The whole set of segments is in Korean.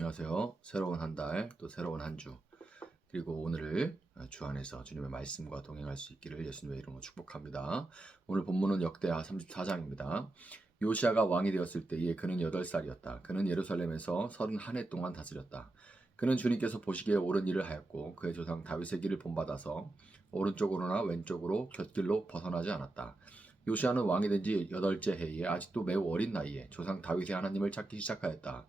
안녕하세요. 새로운 한 달, 또 새로운 한 주, 그리고 오늘을 주 안에서 주님의 말씀과 동행할 수 있기를 예수님의 이름으로 축복합니다. 오늘 본문은 역대하 34장입니다. 요시아가 왕이 되었을 때에 그는 8살이었다. 그는 예루살렘에서 31해 동안 다스렸다. 그는 주님께서 보시기에 옳은 일을 하였고 그의 조상 다윗의 길을 본받아서 오른쪽으로나 왼쪽으로 곁길로 벗어나지 않았다. 요시아는 왕이 된 지 8째 해에 아직도 매우 어린 나이에 조상 다윗의 하나님을 찾기 시작하였다.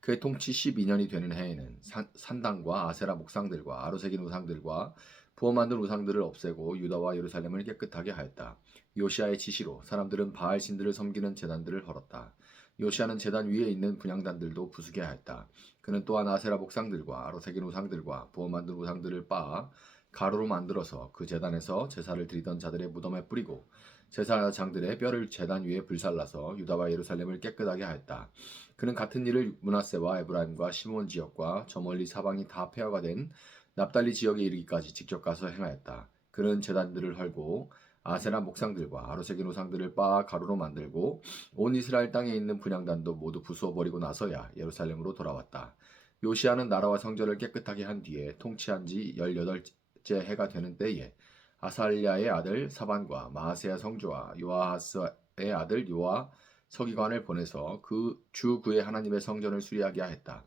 그의 통치 12년이 되는 해에는 산당과 아세라 목상들과 아로새긴 우상들과 부어 만든 우상들을 없애고 유다와 예루살렘을 깨끗하게 하였다. 요시아의 지시로 사람들은 바알 신들을 섬기는 제단들을 헐었다. 요시아는 제단 위에 있는 분향단들도 부수게 하였다. 그는 또한 아세라 목상들과 아로새긴 우상들과 부어 만든 우상들을 빻아 가루로 만들어서 그 제단에서 제사를 드리던 자들의 무덤에 뿌리고 제사장들의 뼈를 제단 위에 불살라서 유다와 예루살렘을 깨끗하게 하였다. 그는 같은 일을 므낫세와 에브라임과 시몬 지역과 저 멀리 사방이 다 폐허가 된 납달리 지역에 이르기까지 직접 가서 행하였다. 그는 제단들을 헐고 아세라 목상들과 아로새긴 우상들을 빻아 가루로 만들고 온 이스라엘 땅에 있는 분향단도 모두 부수어 버리고 나서야 예루살렘으로 돌아왔다. 요시아는 나라와 성전을 깨끗하게 한 뒤에 통치한 지 18째 해가 되는 때에 아살랴의 아들 사반과 마아세야 성주와 요아하스의 아들 요아 서기관을 보내서 그 주 그의 하나님의 성전을 수리하게 하였다.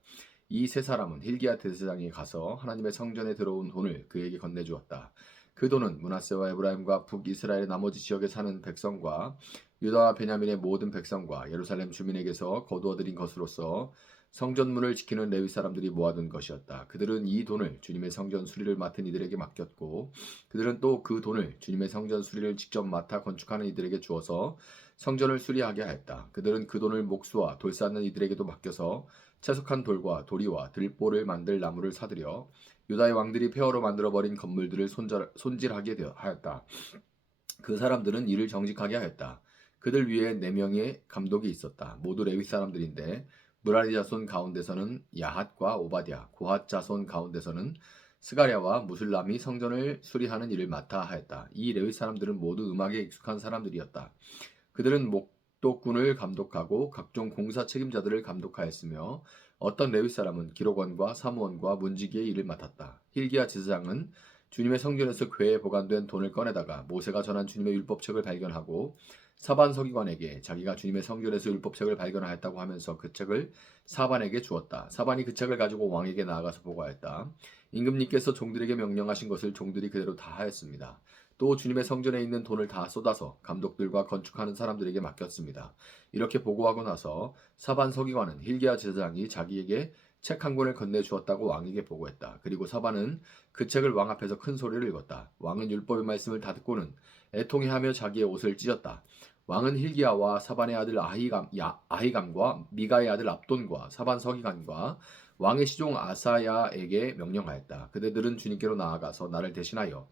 이 세 사람은 힐기야 대제사장이 가서 하나님의 성전에 들어온 돈을 그에게 건네주었다. 그 돈은 므낫세와 에브라임과 북이스라엘의 나머지 지역에 사는 백성과 유다와 베냐민의 모든 백성과 예루살렘 주민에게서 거두어들인 것으로서 성전문을 지키는 레위 사람들이 모아둔 것이었다. 그들은 이 돈을 주님의 성전 수리를 맡은 이들에게 맡겼고 그들은 또 그 돈을 주님의 성전 수리를 직접 맡아 건축하는 이들에게 주어서 성전을 수리하게 하였다. 그들은 그 돈을 목수와 돌 쌓는 이들에게도 맡겨서 채석한 돌과 도리와 들보를 만들 나무를 사들여 유다의 왕들이 폐허로 만들어버린 건물들을 손질하게 하였다. 그 사람들은 이를 정직하게 하였다. 그들 위에 4명의 감독이 있었다. 모두 레위 사람들인데 무라리 자손 가운데서는 야핫과 오바댜, 고핫 자손 가운데서는 스가랴와 무술람이 성전을 수리하는 일을 맡아 하였다. 이 레위 사람들은 모두 음악에 익숙한 사람들이었다. 그들은 목독군을 감독하고 각종 공사 책임자들을 감독하였으며 어떤 레위 사람은 기록원과 사무원과 문지기의 일을 맡았다. 힐기야 제사장은 주님의 성전에서 궤에 보관된 돈을 꺼내다가 모세가 전한 주님의 율법책을 발견하고 사반 서기관에게 자기가 주님의 성전에서 율법책을 발견하였다고 하면서 그 책을 사반에게 주었다. 사반이 그 책을 가지고 왕에게 나아가서 보고하였다. 임금님께서 종들에게 명령하신 것을 종들이 그대로 다 하였습니다. 또 주님의 성전에 있는 돈을 다 쏟아서 감독들과 건축하는 사람들에게 맡겼습니다. 이렇게 보고하고 나서 사반 서기관은 힐기야 제사장이 자기에게 책 한 권을 건네주었다고 왕에게 보고했다. 그리고 사반은 그 책을 왕 앞에서 큰 소리를 읽었다. 왕은 율법의 말씀을 다 듣고는 애통해하며 자기의 옷을 찢었다. 왕은 힐기야와 사반의 아들 아히감과 미가의 아들 압돈과 사반 서기관과 왕의 시종 아사야에게 명령하였다. 그대들은 주님께로 나아가서 나를 대신하여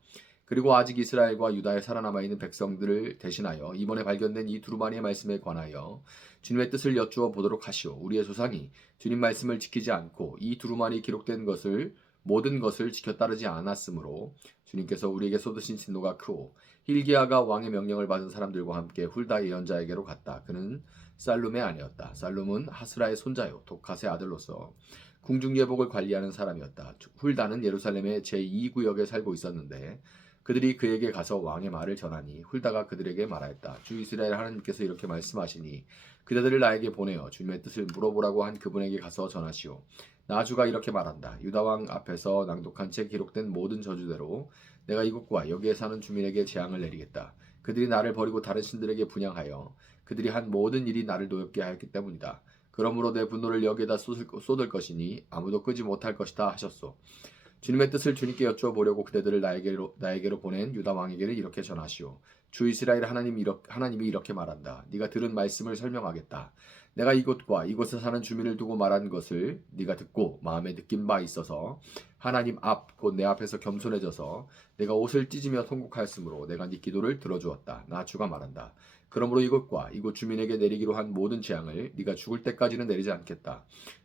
그리고 아직 이스라엘과 유다에 살아남아 있는 백성들을 대신하여 이번에 발견된 이 두루마리의 말씀에 관하여 주님의 뜻을 여쭈어 보도록 하시오. 우리의 조상이 주님 말씀을 지키지 않고 이 두루마리 기록된 것을 모든 것을 지켜 따르지 않았으므로 주님께서 우리에게 쏟으신 진노가 크오. 힐기야가 왕의 명령을 받은 사람들과 함께 훌다 예언자에게로 갔다. 그는 살룸의 아내였다. 살룸은 하스라의 손자요 독핫의 아들로서 궁중예복을 관리하는 사람이었다. 훌다는 예루살렘의 제2구역에 살고 있었는데 그들이 그에게 가서 왕의 말을 전하니 훌다가 그들에게 말하였다. 주 이스라엘 하나님께서 이렇게 말씀하시니 그대들을 나에게 보내어 주님의 뜻을 물어보라고 한 그분에게 가서 전하시오. 나 주가 이렇게 말한다. 유다 왕 앞에서 낭독한 채 기록된 모든 저주대로 내가 이곳과 여기에 사는 주민에게 재앙을 내리겠다. 그들이 나를 버리고 다른 신들에게 분향하여 그들이 한 모든 일이 나를 노엽게 하였기 때문이다. 그러므로 내 분노를 여기에다 쏟을 것이니 아무도 끄지 못할 것이다 하셨소. 주님의 뜻을 주님께 여쭈어 보려고 그대들을 나에게로 보낸 유다 왕에게는 이렇게 전하시오. 주 이스라엘 하나님이 이렇게 말한다. 네가 들은 말씀을 설명하겠다. 내가 이곳과 이곳에 사는 주민을 두고 말한 것을 네가 듣고 마음에 느낀 바 있어서 하나님 곧 내 앞에서 겸손해져서 내가 옷을 찢으며 통곡하였으므로 내가 네 기도를 들어주었다. 나 주가 말한다. 그러므로 이곳과 이곳 주민에게 내리기로 한 모든 재앙을 네가 죽을 때까지는 내리지 않겠다.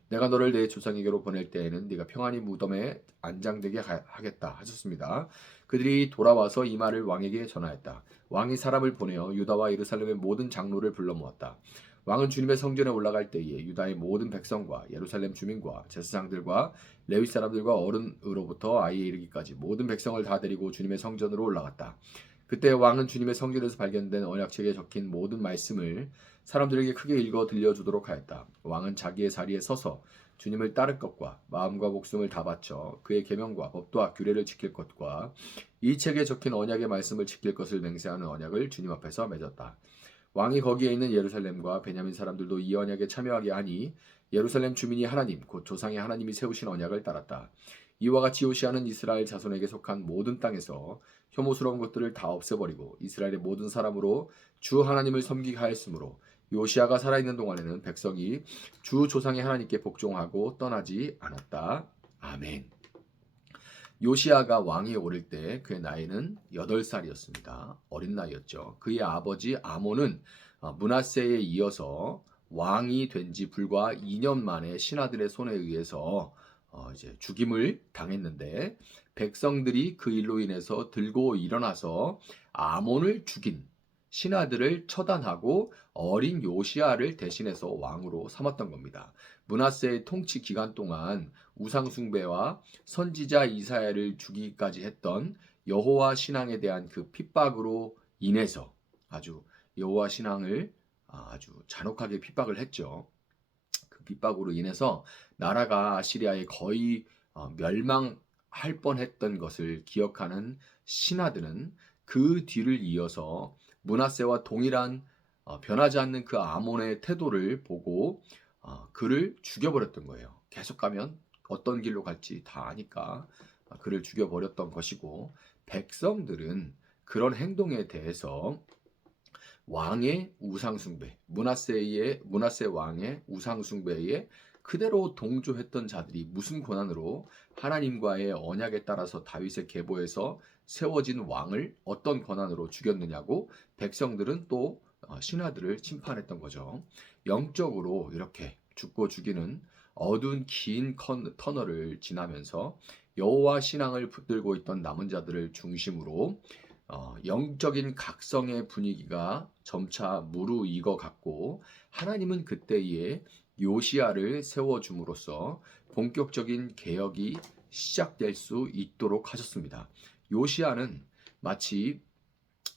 내가 너를 내 조상에게로 보낼 때에는 네가 평안히 무덤에 안장되게 하겠다 하셨습니다. 그들이 돌아와서 이 말을 왕에게 전하였다. 왕이 사람을 보내어 유다와 예루살렘의 모든 장로를 불러 모았다. 왕은 주님의 성전에 올라갈 때에 유다의 모든 백성과 예루살렘 주민과 제사장들과 레위 사람들과 어른으로부터 아이에 이르기까지 모든 백성을 다 데리고 주님의 성전으로 올라갔다. 그때 왕은 주님의 성전에서 발견된 언약책에 적힌 모든 말씀을 사람들에게 크게 읽어 들려주도록 하였다. 왕은 자기의 자리에 서서 주님을 따를 것과 마음과 목숨을 다 바쳐 그의 계명과 법도와 규례를 지킬 것과 이 책에 적힌 언약의 말씀을 지킬 것을 맹세하는 언약을 주님 앞에서 맺었다. 왕이 거기에 있는 예루살렘과 베냐민 사람들도 이 언약에 참여하게 하니 예루살렘 주민이 하나님 곧 조상의 하나님이 세우신 언약을 따랐다. 이와 같이 요시아는 이스라엘 자손에게 속한 모든 땅에서 혐오스러운 것들을 다 없애버리고 이스라엘의 모든 사람으로 주 하나님을 섬기게 하였으므로 요시아가 살아있는 동안에는 백성이 주 조상의 하나님께 복종하고 떠나지 않았다. 아멘. 요시아가 왕위에 오를 때 그의 나이는 8살이었습니다. 어린 나이였죠. 그의 아버지 아몬은 므낫세에 이어서 왕이 된 지 불과 2년 만에 신하들의 손에 의해서 이제 죽임을 당했는데 백성들이 그 일로 인해서 들고 일어나서 아몬을 죽인 신하들을 처단하고 어린 요시아를 대신해서 왕으로 삼았던 겁니다. 므낫세의 통치 기간 동안 우상 숭배와 선지자 이사야를 죽이기까지 했던 여호와 신앙에 대한 그 핍박으로 인해서 아주 여호와 신앙을 아주 잔혹하게 핍박을 했죠. 그 핍박으로 인해서 나라가 아시리아에 거의 멸망할 뻔했던 것을 기억하는 신하들은 그 뒤를 이어서 므낫세와 동일한 변하지 않는 그 아몬의 태도를 보고 그를 죽여버렸던 거예요. 계속 가면 어떤 길로 갈지 다 아니까 그를 죽여버렸던 것이고 백성들은 그런 행동에 대해서 왕의 우상숭배, 므낫세 왕의 우상숭배에 그대로 동조했던 자들이 무슨 권한으로 하나님과의 언약에 따라서 다윗의 계보에서 세워진 왕을 어떤 권한으로 죽였느냐고 백성들은 또 신하들을 심판했던 거죠. 영적으로 이렇게 죽고 죽이는 어두운 긴 터널을 지나면서 여호와 신앙을 붙들고 있던 남은 자들을 중심으로 영적인 각성의 분위기가 점차 무르익어 갔고 하나님은 그때에 요시아를 세워줌으로써 본격적인 개혁이 시작될 수 있도록 하셨습니다. 요시아는 마치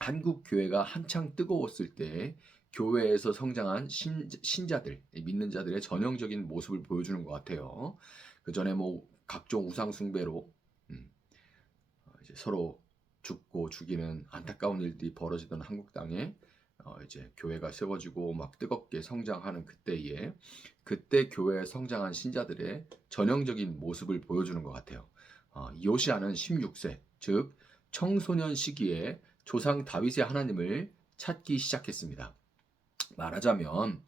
한국 교회가 한창 뜨거웠을 때 교회에서 성장한 신자들, 믿는 자들의 전형적인 모습을 보여주는 것 같아요. 그 전에 뭐 각종 우상 숭배로 이제 서로 죽고 죽이는 안타까운 일들이 벌어지던 한국 땅에 이제 교회가 세워지고 막 뜨겁게 성장하는 그때 교회에 성장한 신자들의 전형적인 모습을 보여주는 것 같아요. 요시아는 16세, 즉 청소년 시기에 조상 다윗의 하나님을 찾기 시작했습니다. 말하자면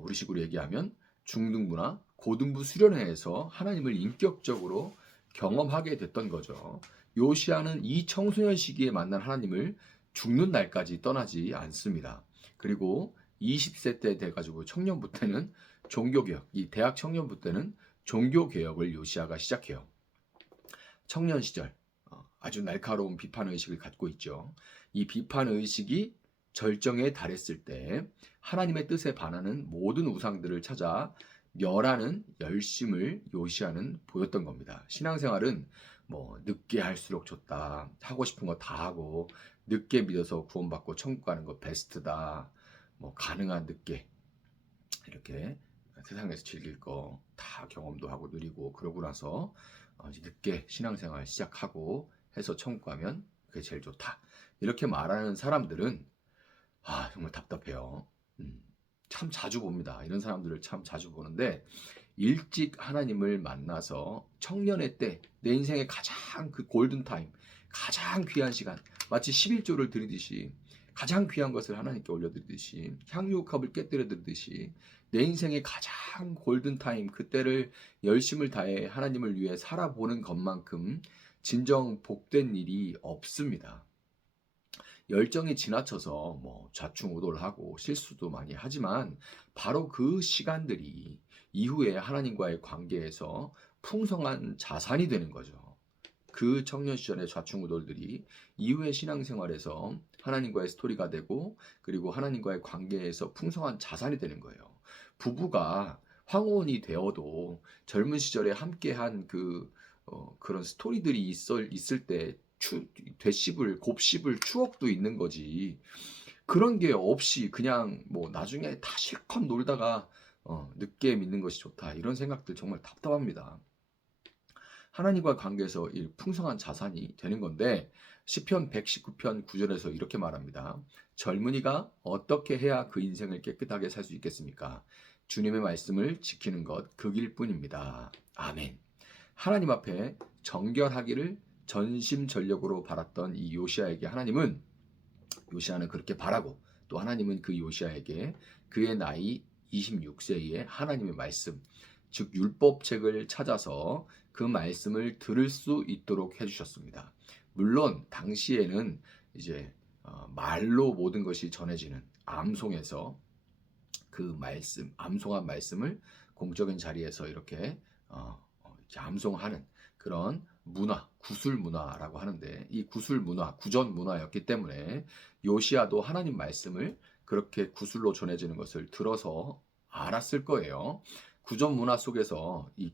우리식으로 얘기하면 중등부나 고등부 수련회에서 하나님을 인격적으로 경험하게 됐던 거죠. 요시아는 이 청소년 시기에 만난 하나님을 죽는 날까지 떠나지 않습니다. 그리고 20세 때 돼가지고 청년부 때는 종교개혁, 이 대학 청년부 때는 종교개혁을 요시아가 시작해요. 청년 시절 아주 날카로운 비판의식을 갖고 있죠. 이 비판의식이 절정에 달했을 때 하나님의 뜻에 반하는 모든 우상들을 찾아 멸하는 열심을 요시아는 보였던 겁니다. 신앙생활은 뭐 늦게 할수록 좋다. 하고 싶은 거 다 하고 늦게 믿어서 구원받고 천국 가는 거 베스트다. 뭐 가능한 늦게 이렇게 세상에서 즐길 거 다 경험도 하고 누리고 그러고 나서 이제 늦게 신앙생활 시작하고 해서 천국 가면 그게 제일 좋다. 이렇게 말하는 사람들은 정말 답답해요. 참 자주 봅니다. 이런 사람들을 참 자주 보는데 일찍 하나님을 만나서 청년의 때 내 인생의 가장 그 골든타임 가장 귀한 시간 마치 11조를 드리듯이 가장 귀한 것을 하나님께 올려드리듯이 향유컵을 깨뜨려 드리듯이 내 인생의 가장 골든타임 그때를 열심을 다해 하나님을 위해 살아보는 것만큼 진정 복된 일이 없습니다. 열정이 지나쳐서 뭐 좌충우돌하고 실수도 많이 하지만 바로 그 시간들이 이후에 하나님과의 관계에서 풍성한 자산이 되는 거죠. 그 청년 시절의 좌충우돌들이 이후의 신앙생활에서 하나님과의 스토리가 되고 그리고 하나님과의 관계에서 풍성한 자산이 되는 거예요. 부부가 황혼이 되어도 젊은 시절에 함께한 그런 스토리들이 있을 때 곱씹을 추억도 있는 거지. 그런 게 없이 그냥 뭐 나중에 다 실컷 놀다가 늦게 믿는 것이 좋다. 이런 생각들 정말 답답합니다. 하나님과 관계에서 이 풍성한 자산이 되는 건데 시편 119편 9절에서 이렇게 말합니다. 젊은이가 어떻게 해야 그 인생을 깨끗하게 살 수 있겠습니까? 주님의 말씀을 지키는 것 그 길뿐입니다. 아멘. 하나님 앞에 정결하기를 전심전력으로 바랐던 이 요시아에게 요시아는 그렇게 바라고 또 하나님은 그 요시아에게 그의 나이 26세에 하나님의 말씀 즉 율법책을 찾아서 그 말씀을 들을 수 있도록 해주셨습니다. 물론 당시에는 이제 말로 모든 것이 전해지는 암송에서 암송한 말씀을 공적인 자리에서 이렇게 암송하는 그런 문화, 구술 문화라고 하는데 이 구술 문화, 구전 문화였기 때문에 요시아도 하나님 말씀을 그렇게 구술로 전해지는 것을 들어서 알았을 거예요. 구전 문화 속에서 이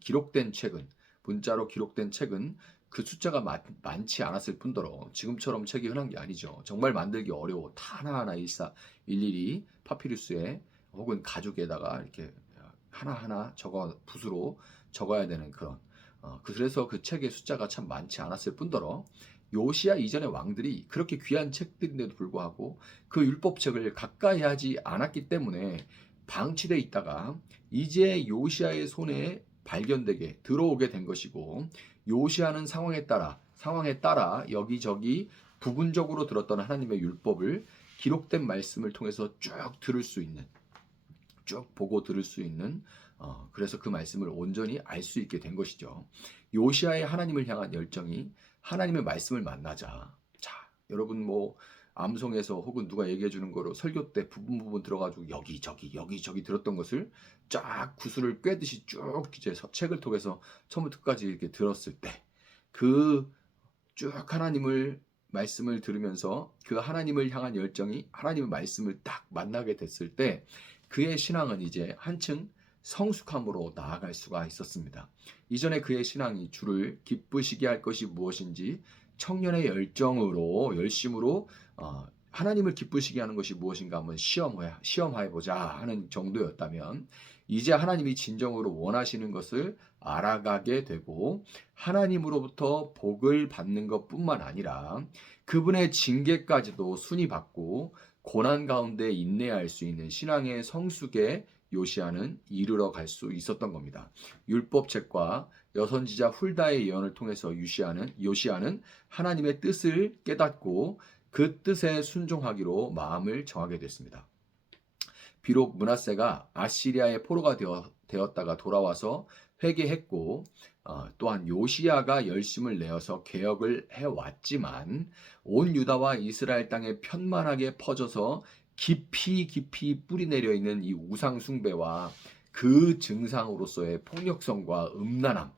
문자로 기록된 책은 그 숫자가 많지 않았을 뿐더러 지금처럼 책이 흔한 게 아니죠. 정말 만들기 어려워. 다 하나하나 일일이 파피루스에 혹은 가죽에다가 이렇게 하나하나 붓으로 적어야 되는 그래서 그 책의 숫자가 참 많지 않았을 뿐더러 요시아 이전의 왕들이 그렇게 귀한 책들인데도 불구하고 그 율법책을 가까이 하지 않았기 때문에 방치돼 있다가 이제 요시아의 손에 발견되게 들어오게 된 것이고 요시아는 상황에 따라 여기저기 부분적으로 들었던 하나님의 율법을 기록된 말씀을 통해서 쭉 보고 들을 수 있는 그래서 그 말씀을 온전히 알 수 있게 된 것이죠. 요시아의 하나님을 향한 열정이 하나님의 말씀을 만나자. 자, 여러분 뭐 암송에서 혹은 누가 얘기해 주는 거로 설교 때 부분 들어가지고 여기저기 들었던 것을 쫙 구슬을 꿰듯이 쭉 이제 책을 통해서 처음부터 끝까지 이렇게 들었을 때 그 쭉 하나님을 말씀을 들으면서 그 하나님을 향한 열정이 하나님의 말씀을 딱 만나게 됐을 때 그의 신앙은 이제 한층 성숙함으로 나아갈 수가 있었습니다. 이전에 그의 신앙이 주를 기쁘시게 할 것이 무엇인지 청년의 열심으로 하나님을 기쁘시게 하는 것이 무엇인가 한번 시험해 보자 하는 정도였다면 이제 하나님이 진정으로 원하시는 것을 알아가게 되고 하나님으로부터 복을 받는 것뿐만 아니라 그분의 징계까지도 순히 받고 고난 가운데 인내할 수 있는 신앙의 성숙에 요시아는 이르러 갈 수 있었던 겁니다. 율법책과 여선지자 훌다의 예언을 통해서 요시아는 하나님의 뜻을 깨닫고 그 뜻에 순종하기로 마음을 정하게 됐습니다. 비록 므낫세가 아시리아의 포로가 되었다가 돌아와서 회개했고 또한 요시아가 열심을 내어서 개혁을 해왔지만 온 유다와 이스라엘 땅에 편만하게 퍼져서 깊이 뿌리 내려 있는 이 우상 숭배와 그 증상으로서의 폭력성과 음란함,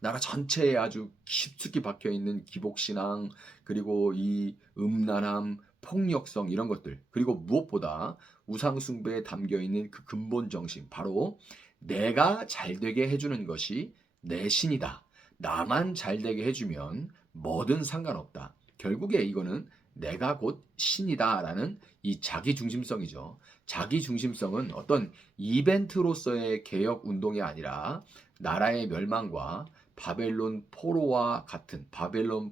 나라 전체에 아주 깊숙이 박혀 있는 기복신앙, 그리고 이 음란함, 폭력성 이런 것들, 그리고 무엇보다 우상 숭배에 담겨 있는 그 근본 정신, 바로 내가 잘되게 해주는 것이 내 신이다. 나만 잘되게 해주면 뭐든 상관없다. 결국에 이거는 내가 곧 신이다라는 이 자기중심성이죠. 자기중심성은 어떤 이벤트로서의 개혁 운동이 아니라 나라의 멸망과 바벨론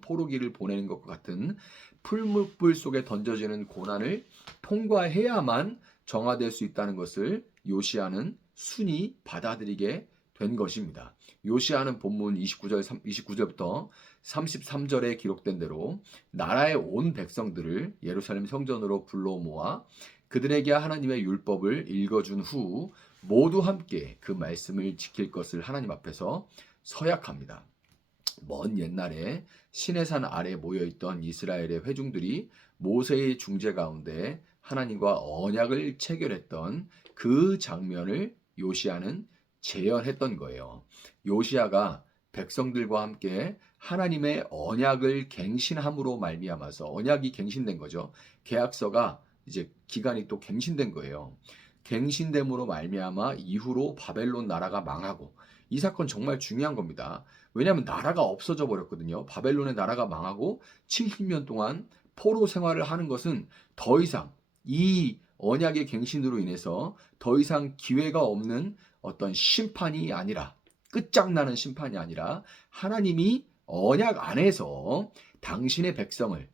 포로기를 보내는 것과 같은 풀무불 속에 던져지는 고난을 통과해야만 정화될 수 있다는 것을 요시아는 순히 받아들이게 된 것입니다. 요시아는 본문 29절부터 33절에 기록된 대로 나라의 온 백성들을 예루살렘 성전으로 불러 모아 그들에게 하나님의 율법을 읽어준 후 모두 함께 그 말씀을 지킬 것을 하나님 앞에서 서약합니다. 먼 옛날에 시내산 아래 모여있던 이스라엘의 회중들이 모세의 중재 가운데 하나님과 언약을 체결했던 그 장면을 요시아는 재현했던 거예요. 요시아가 백성들과 함께 하나님의 언약을 갱신함으로 말미암아서 언약이 갱신된 거죠. 계약서가 이제 기간이 또 갱신된 거예요. 갱신됨으로 말미암아 이후로 바벨론 나라가 망하고 이 사건 정말 중요한 겁니다. 왜냐하면 나라가 없어져 버렸거든요. 바벨론의 나라가 망하고 70년 동안 포로 생활을 하는 것은 더 이상 이 언약의 갱신으로 인해서 더 이상 기회가 없는 어떤 심판이 아니라 끝장나는 심판이 아니라 하나님이 언약 안에서 당신의 백성을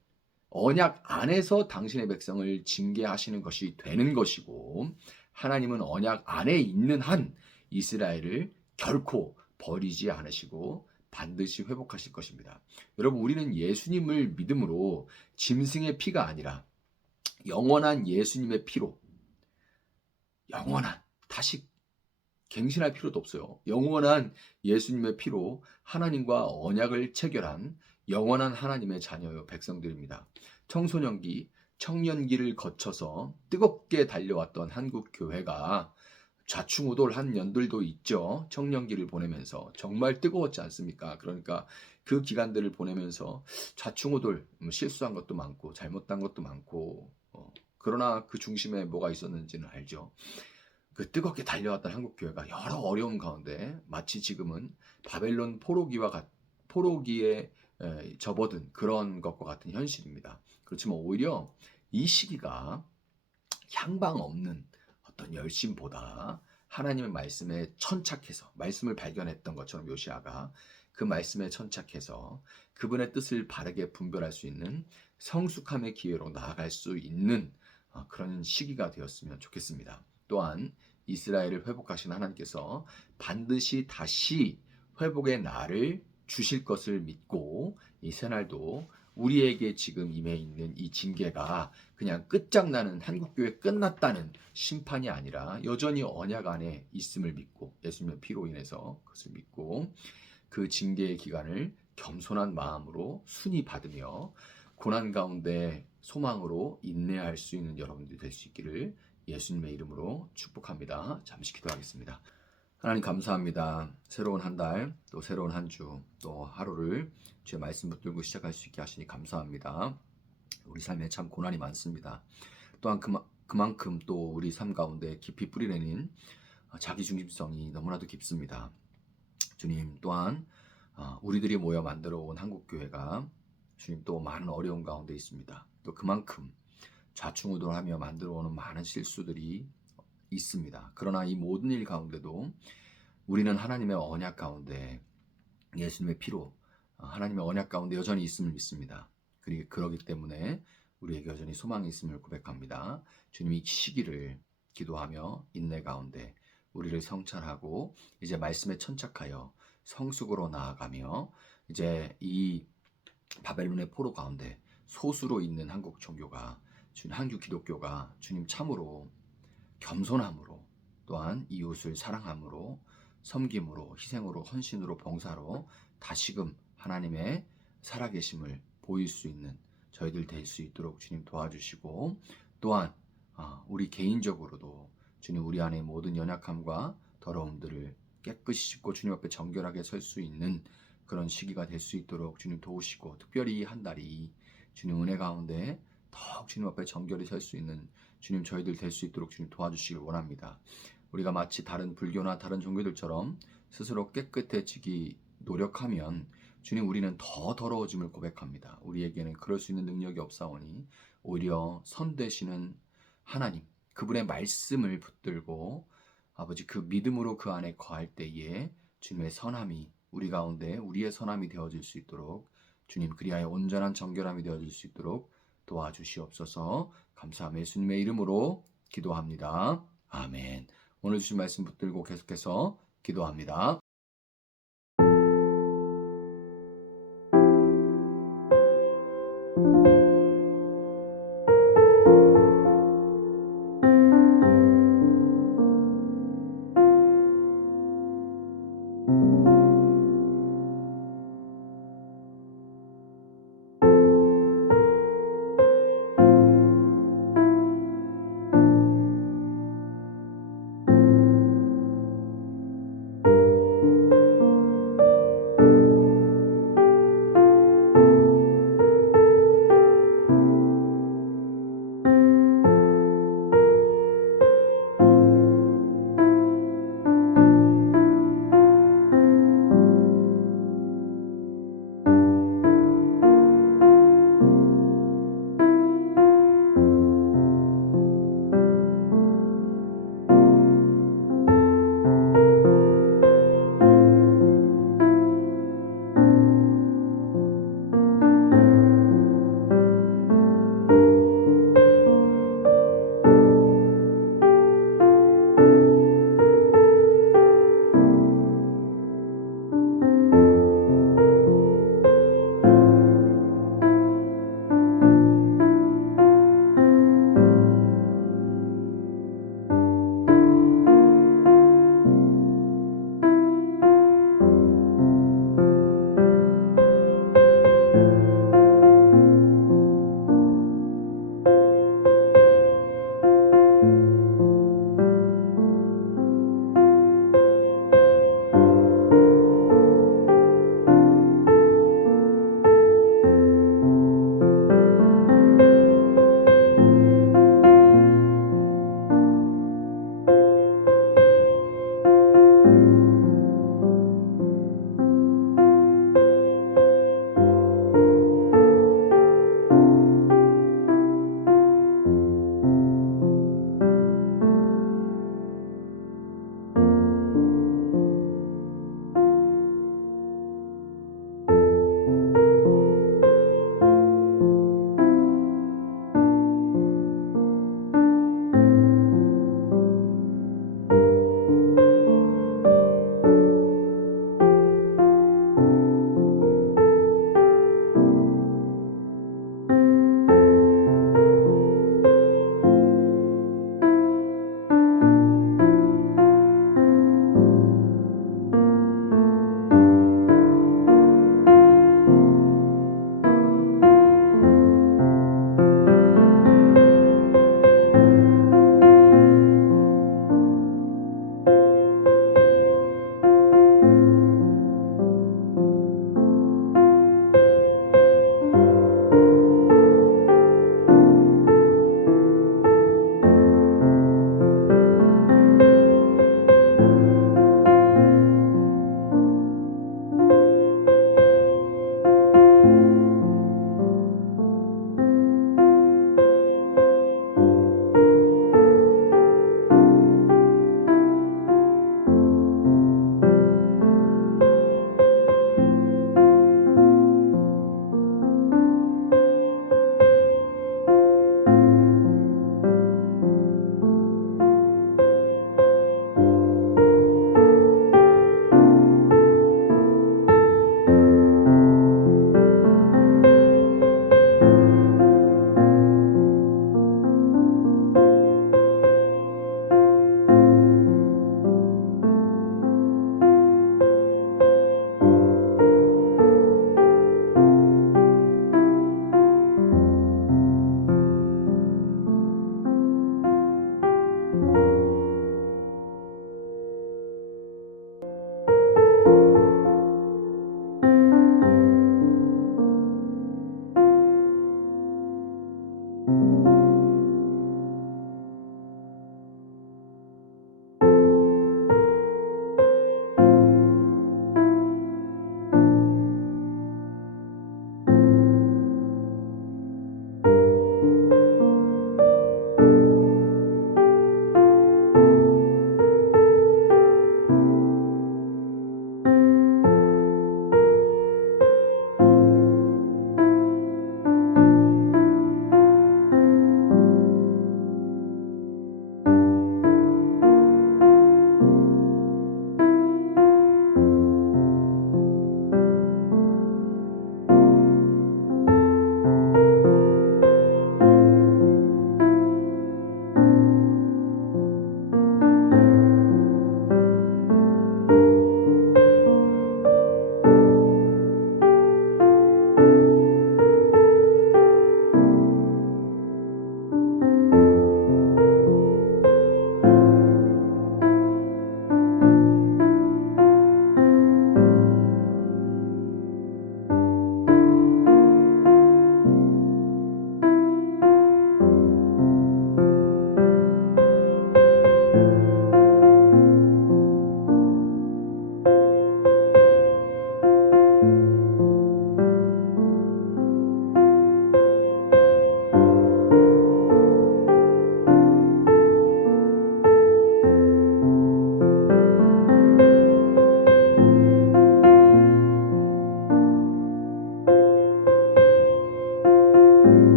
언약 안에서 당신의 백성을 징계하시는 것이 되는 것이고 하나님은 언약 안에 있는 한 이스라엘을 결코 버리지 않으시고 반드시 회복하실 것입니다. 여러분 우리는 예수님을 믿음으로 짐승의 피가 아니라 영원한 예수님의 피로 영원한 다시 갱신할 필요도 없어요. 영원한 예수님의 피로 하나님과 언약을 체결한 영원한 하나님의 자녀요 백성들입니다. 청소년기, 청년기를 거쳐서 뜨겁게 달려왔던 한국 교회가 좌충우돌한 년들도 있죠. 청년기를 보내면서 정말 뜨거웠지 않습니까? 그러니까 그 기간들을 보내면서 좌충우돌 실수한 것도 많고 잘못한 것도 많고 그러나 그 중심에 뭐가 있었는지는 알죠. 그 뜨겁게 달려왔던 한국 교회가 여러 어려움 가운데 마치 지금은 바벨론 포로기에 접어든 그런 것과 같은 현실입니다. 그렇지만 오히려 이 시기가 향방 없는 어떤 열심보다 하나님의 말씀에 천착해서 말씀을 발견했던 것처럼 요시아가 그 말씀에 천착해서 그분의 뜻을 바르게 분별할 수 있는 성숙함의 기회로 나아갈 수 있는 그런 시기가 되었으면 좋겠습니다. 또한 이스라엘을 회복하신 하나님께서 반드시 다시 회복의 날을 주실 것을 믿고 이 새날도 우리에게 지금 임해 있는 이 징계가 그냥 끝장나는 한국교회 끝났다는 심판이 아니라 여전히 언약 안에 있음을 믿고 예수님의 피로 인해서 그것을 믿고 그 징계의 기간을 겸손한 마음으로 순히 받으며 고난 가운데 소망으로 인내할 수 있는 여러분들이 될 수 있기를 예수님의 이름으로 축복합니다. 잠시 기도하겠습니다. 하나님 감사합니다. 새로운 한 달, 또 새로운 한 주, 또 하루를 주의 말씀 붙들고 시작할 수 있게 하시니 감사합니다. 우리 삶에 참 고난이 많습니다. 또한 그만큼 또 우리 삶 가운데 깊이 뿌리내린 자기중심성이 너무나도 깊습니다. 주님 또한 우리들이 모여 만들어 온 한국교회가 주님 또 많은 어려움 가운데 있습니다. 또 그만큼 좌충우돌하며 만들어 오는 많은 실수들이 있습니다. 그러나 이 모든 일 가운데도 우리는 하나님의 언약 가운데 예수님의 피로 하나님의 언약 가운데 여전히 있음을 믿습니다. 그러기 때문에 우리에게 여전히 소망이 있음을 고백합니다. 주님 이 시기를 기도하며 인내 가운데 우리를 성찰하고 이제 말씀에 천착하여 성숙으로 나아가며 이제 이 바벨론의 포로 가운데 소수로 있는 한국 종교가 한국 기독교가 주님 참으로 겸손함으로 또한 이웃을 사랑함으로 섬김으로 희생으로 헌신으로 봉사로 다시금 하나님의 살아계심을 보일 수 있는 저희들 될 수 있도록 주님 도와주시고 또한 우리 개인적으로도 주님 우리 안에 모든 연약함과 더러움들을 깨끗이 씻고 주님 앞에 정결하게 설 수 있는 그런 시기가 될 수 있도록 주님 도우시고 특별히 한 달이 주님 은혜 가운데 더욱 주님 앞에 정결히 설 수 있는 주님 저희들 될 수 있도록 주님 도와주시길 원합니다. 우리가 마치 다른 불교나 다른 종교들처럼 스스로 깨끗해지기 노력하면 주님 우리는 더 더러워짐을 고백합니다. 우리에게는 그럴 수 있는 능력이 없사오니 오히려 선 되시는 하나님 그분의 말씀을 붙들고 아버지 그 믿음으로 그 안에 거할 때에 주님의 선함이 우리 가운데 우리의 선함이 되어질 수 있도록 주님 그리하여 온전한 정결함이 되어질 수 있도록 도와주시옵소서. 감사하며 예수님의 이름으로 기도합니다. 아멘. 오늘 주신 말씀 붙들고 계속해서 기도합니다.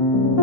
주.